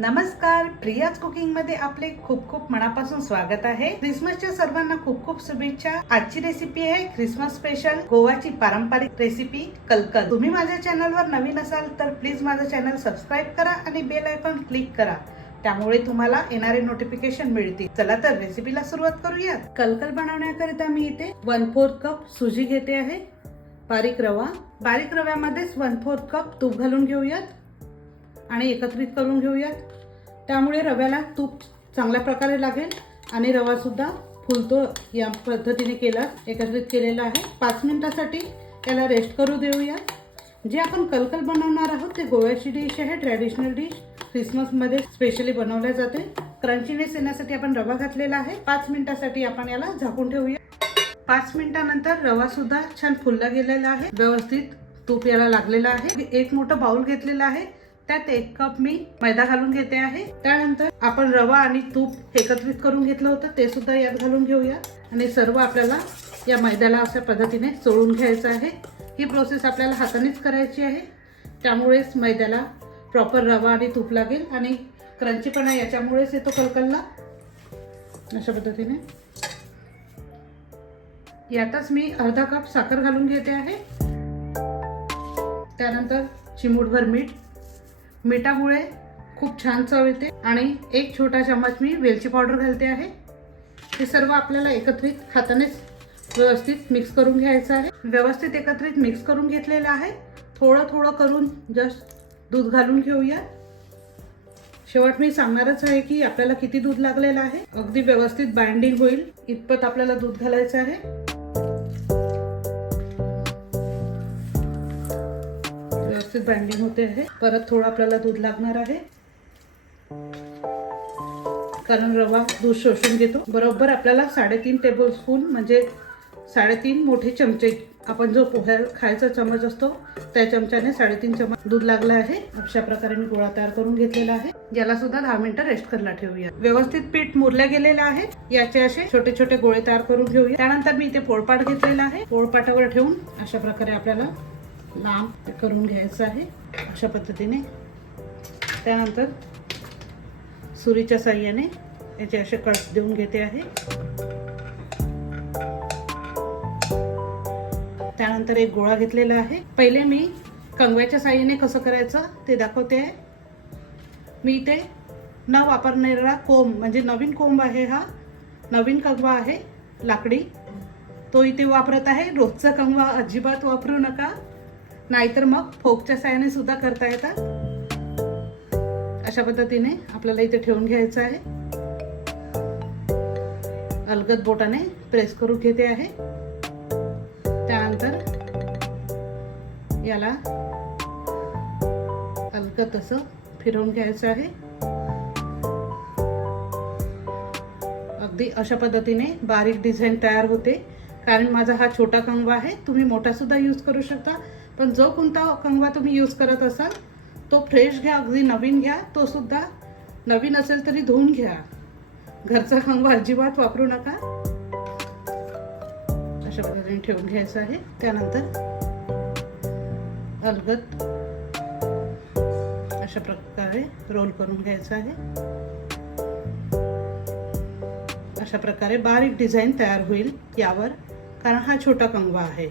नमस्कार प्रियाज कुकिंगमध्ये आपले खूप खूप मनापासून स्वागत आहे. क्रिसमसच्या सर्वांना खूप खूप शुभेच्छा. आजची रेसिपी आहे क्रिसमस स्पेशल गोवाची पारंपरिक रेसिपी कलकल. तुम्ही माझ्या चॅनलवर नवीन असाल तर प्लीज माझं चॅनल सबस्क्राईब करा आणि बेल आयकॉन क्लिक करा. त्यामुळे तुम्हाला येणारे नोटिफिकेशन मिळतील. चला तर रेसिपीला सुरुवात करूयात. कलकल बनवण्याकरिता मी इथे वन फोर्थ कप सुजी घेते आहे. बारीक रवा. बारीक रव्यामध्येच वन फोर्थ कप तूप घालून घेऊयात. आणि एकत्रित करून घेऊयात. त्यामुळे रव्याला तूप चांगल्या प्रकारे लागेल आणि रवासुद्धा फुलतो. या पद्धतीने केला एकत्रित केलेला आहे. पाच मिनटासाठी याला रेस्ट करू देऊया जे आपण कलकल बनवणार आहोत ते गोव्याची डिश आहे. ट्रॅडिशनल डिश क्रिसमसमध्ये स्पेशली बनवल्या जाते. क्रंचीनेस येण्यासाठी आपण रवा घातलेला आहे. पाच मिनिटासाठी आपण याला झाकून ठेवूया. पाच मिनिटानंतर रवा सुद्धा छान फुलला गेलेला आहे. व्यवस्थित तूप याला लागलेला आहे. एक मोठं बाउल घेतलेलं आहे. त्यात एक कप मी मैदा घालून घेते आहे. त्यानंतर आपण रवा आणि तूप एकत्रित करून घेतलं होतं. ते सुद्धा यात घालून घेऊया. आणि सर्व आपल्याला या मैद्याला अशा पद्धतीने चोळून घ्यायचं आहे. ही प्रोसेस आपल्याला हातानेच करायची आहे. त्यामुळेच मैद्याला प्रॉपर रवा आणि तूप लागेल आणि क्रंचीपणा याच्यामुळेच येतो कलकलला. अशा पद्धतीने. यातच मी अर्धा कप साखर घालून घेते आहे. त्यानंतर चिमूटभर मीठ मिठामुळे खूप छान चव येते. आणि एक छोटा चम्मच मी वेलची पावडर घालते आहे. हे सर्व आपल्याला एकत्रित हातानेच व्यवस्थित मिक्स करून घ्यायचं आहे. व्यवस्थित एकत्रित मिक्स करून घेतलेलं आहे. थोडं थोडं करून जस्ट दूध घालून घेऊया. शेवट मी सांगणारच आहे की आपल्याला किती दूध लागलेलं आहे. अगदी व्यवस्थित बाइंडिंग होईल. इतपत आपल्याला दूध घालायचं आहे. व्यवस्थित बाइंडिंग होते आहे. परत थोडं आपल्याला दूध लागणार आहे. कारण रवा दूध शोषून घेतो. बरोबर आपल्याला साडेतीन टेबल स्पून म्हणजे साडेतीन मोठे चमचे आपण जो पोह्या खायचा चमच असतो त्या चमच्याने साडेतीन चमच दूध लागलं आहे. अशा प्रकारे मी गोळा तयार करून घेतलेला आहे. याला सुद्धा दहा मिनिटं रेस्ट करायला ठेवूया. व्यवस्थित पीठ मुरल्या गेलेलं आहे. याचे असे छोटे छोटे गोळे तयार करून घेऊया. त्यानंतर मी इथे पोळपाट घेतलेला आहे. पोळपाटावर ठेवून अशा प्रकारे आपल्याला लांब करून घ्यायचं आहे अशा पद्धतीने. त्यानंतर सुरीच्या साह्याने याचे असे कट देऊन घेते आहे. त्यानंतर एक गोळा घेतलेला आहे. पहिले मी कंगव्याच्या साह्याने कसं करायचं ते दाखवते. आहे मी इथे न वापरणारा कोंब म्हणजे नवीन कोंब आहे हा. नवीन कंगवा आहे लाकडी. तो इथे वापरत आहे. रोजचा कंगवा अजिबात वापरू नका. नाहीतर मग फोकच्या साह्याने सुद्धा करता येतात. अशा पद्धतीने आपल्याला इथे ठेवून घ्यायचं आहे. अलगद बोटाने प्रेस करून घेते आहे. त्यानंतर याला अलगद असं फिरवून घ्यायचं आहे. अगदी अशा पद्धतीने बारीक डिझाईन तयार होते. कारण माझा हा छोटा कंगवा आहे तुम्ही मोठा सुद्धा यूज करू शकता. पण जो कोणता कंगवा तुम्ही यूज करत असाल तो फ्रेश घ्या अगदी नवीन घ्या तो सुद्धा नवीन असेल तरी धुवून घ्या. घरचा कंगवा अजिबात वापरू नका. अशा पद्धतीने ठेवून घ्यायचं आहे. त्यानंतर अलगद अशा प्रकारे रोल करून घ्यायचं आहे. अशा प्रकारे बारीक डिझाईन तयार होईल यावर कारण हा छोटा कंगवा आहे.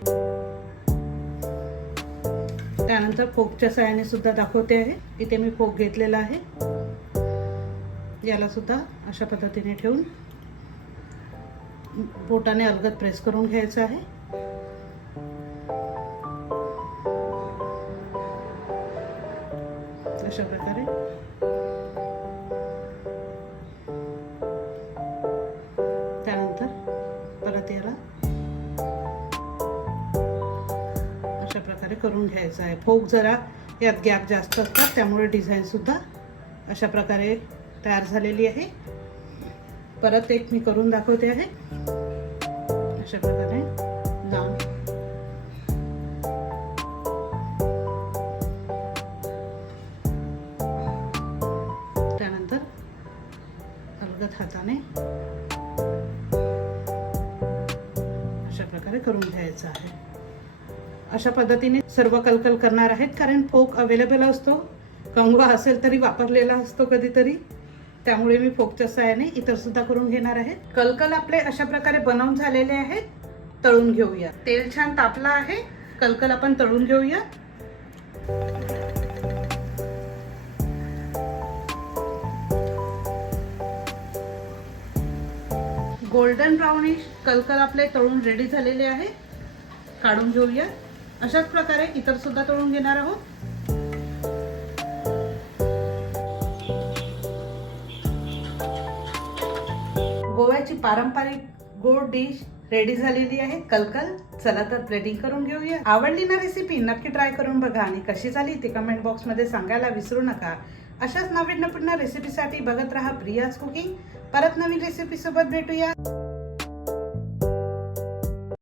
त्यानंतर फोकच्या सहाय्याने सुद्धा दाखवते आहे. इथे मी फोक घेतलेला आहे. याला सुद्धा अशा पद्धतीने ठेवून बोटाने अलगद प्रेस करून घ्यायचं आहे. अशा प्रकारे अशा प्रकारे करून घ्यायचं आहे. फोक जरा यात गॅप जास्त असतात त्यामुळे डिझाईनसुद्धा अशा प्रकारे तयार झालेली आहे. परत एक मी करून दाखवते आहे. अशा प्रकारे लांब. त्यानंतर अलगद हाताने अशा प्रकारे करून घ्यायचं आहे. अशा पद्धतीने सर्व कलकल करणार आहेत. कारण फोक अवेलेबल असतो. कंगवा असेल तरी वापरलेला असतो कधीतरी. त्यामुळे मी फोकच्या सहाय्याने इतर सुद्धा करून घेणार आहे. कलकल आपले अशा प्रकारे बनवून झालेले आहेत. तळून घेऊया. तेल छान तापलं आहे. कलकल आपण तळून घेऊया. गोल्डन ब्राउनिश कलकल आपले तळून रेडी झालेले आहे. काढून घेऊया. अशाच प्रकारे इतर सुद्धा तळून घेणार आहोत. गोव्याची पारंपरिक गोड डिश रेडी झालेली आहे. कलकल चला तर प्लेटिंग करून घेऊया. आवडली ना रेसिपी नक्की ट्राय करून बघा आणि कशी झाली ती कमेंट बॉक्समध्ये सांगायला विसरू नका. अशाच नवीन रेसिपीसाठी बघत राहा प्रियाज कुकिंग. परत नवीन रेसिपीसोबत भेटूया.